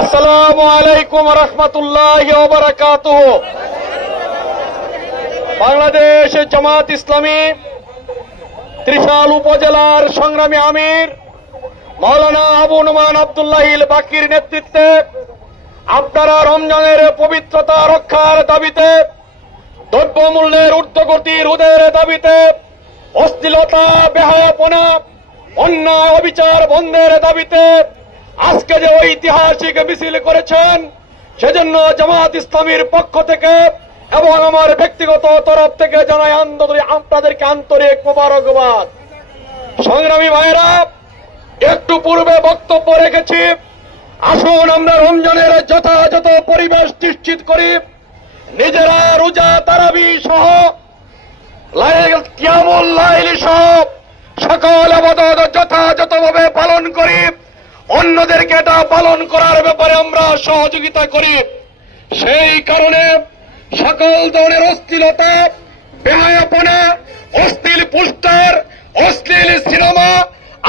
আসসালামু আলাইকুম রহমতুল্লাহি ওয়া বারাকাতুহু। বাংলাদেশ জামাত ইসলামী ত্রিশাল উপজেলার সংগ্রামী আমির মাওলানা আবু নোমান আব্দুল্লাহ বাকির নেতৃত্বে আপনারা রমজানের পবিত্রতা রক্ষার দাবিতে, দ্রব্যমূল্যের ঊর্ধ্বগতি রোধের দাবিতে, অশ্লীলতা, বেহায়াপনা, অন্যায় অবিচার বন্ধের দাবিতে আজকে যে ঐতিহাসিক মিছিল করেছেন, সেজন্য জামাত ইসলামীর পক্ষ থেকে এবং আমার ব্যক্তিগত তরফ থেকে জানাই আপনাদেরকে আন্তরিক মোবারকবাদ। সংগ্রামী ভাইয়েরা, একটু পূর্বে বক্তব্য রেখেছি, আসুন আমরা রমজানের যথাযথ পরিবেশ নিশ্চিত করি, নিজেরা রোজা তারাবি সহ কিয়ামুল লাইল সহ সকল ইবাদত যথাযথভাবে পালন করি, অন্যদেরকে এটা পালন করার ব্যাপারে আমরা সহযোগিতা করি। সেই কারণে সকল ধরনের অশ্লীলতা, বেহায়াপনা, অশ্লীল পোস্টার, অশ্লীল সিনেমা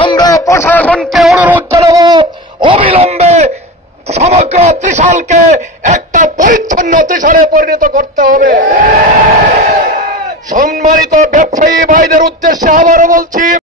আমরা প্রশাসনকে অনুরোধ জানাব অবিলম্বে সমগ্র ত্রিশালকে একটা পরিচ্ছন্ন ত্রিশালে পরিণত করতে হবে। সম্মানিত ব্যবসায়ী ভাইদের উদ্দেশ্যে আবারও বলছি,